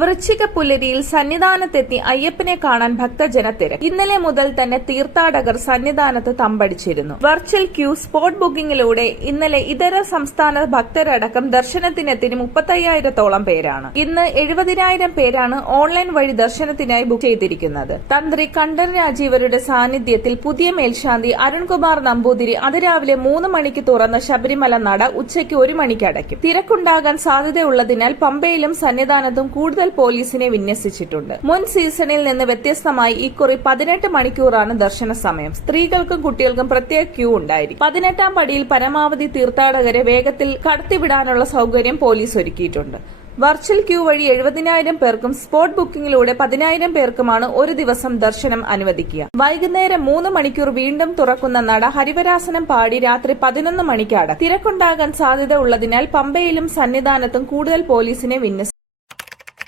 വൃശ്ചിക പുലരിയിൽ സന്നിധാനത്തെത്തി അയ്യപ്പനെ കാണാൻ ഭക്തജനത്തിരക്ക്. ഇന്നലെ മുതൽ തന്നെ തീർത്ഥാടകർ സന്നിധാനത്ത് തമ്പടിച്ചിരുന്നു. വെർച്വൽ ക്യൂ, സ്പോട്ട് ബുക്കിംഗിലൂടെ ഇന്നലെ ഇതര സംസ്ഥാന ഭക്തരടക്കം ദർശനത്തിനെത്തി 35,000-ഓളം പേരാണ്. ഇന്ന് 70,000 പേരാണ് ഓൺലൈൻ വഴി ദർശനത്തിനായി ബുക്ക് ചെയ്തിരിക്കുന്നത്. തന്ത്രി കണ്ഠൻ രാജീവരുടെ സാന്നിധ്യത്തിൽ പുതിയ മേൽശാന്തി അരുൺകുമാർ നമ്പൂതിരി അതിരാവിലെ 3 മണിക്ക് തുറന്ന ശബരിമല നട ഉച്ചയ്ക്ക് 1 മണിക്ക് അടയ്ക്കും. തിരക്കുണ്ടാകാൻ സാധ്യതയുള്ളതിനാൽ പമ്പയിലും സന്നിധാനത്തും കൂടുതൽ പോലീസിനെ വിന്യസിച്ചിട്ടുണ്ട്. മുൻ സീസണിൽ നിന്ന് വ്യത്യസ്തമായി ഇക്കുറി 18 മണിക്കൂറാണ് ദർശന സമയം. സ്ത്രീകൾക്കും കുട്ടികൾക്കും പ്രത്യേക ക്യൂ ഉണ്ടായിരിക്കും. 18ാം പടിയിൽ പരമാവധി തീർത്ഥാടകരെ വേഗത്തിൽ കടത്തിവിടാനുള്ള സൌകര്യം പോലീസ് ഒരുക്കിയിട്ടുണ്ട്. വെർച്വൽ ക്യൂ വഴി 70,000 പേർക്കും സ്പോട്ട് ബുക്കിംഗിലൂടെ 10,000 പേർക്കുമാണ് ഒരു ദിവസം ദർശനം അനുവദിക്കുക. വൈകുന്നേരം 3 മണിക്കൂർ വീണ്ടും തുറക്കുന്ന നട ഹരിവരാസനം പാടി രാത്രി 11 മണിക്ക് അടയ്ക്കും. തിരക്കുണ്ടാകാൻ സാധ്യത ഉള്ളതിനാൽ പമ്പയിലും സന്നിധാനത്തും കൂടുതൽ പോലീസിനെ വിന്യസിച്ചു.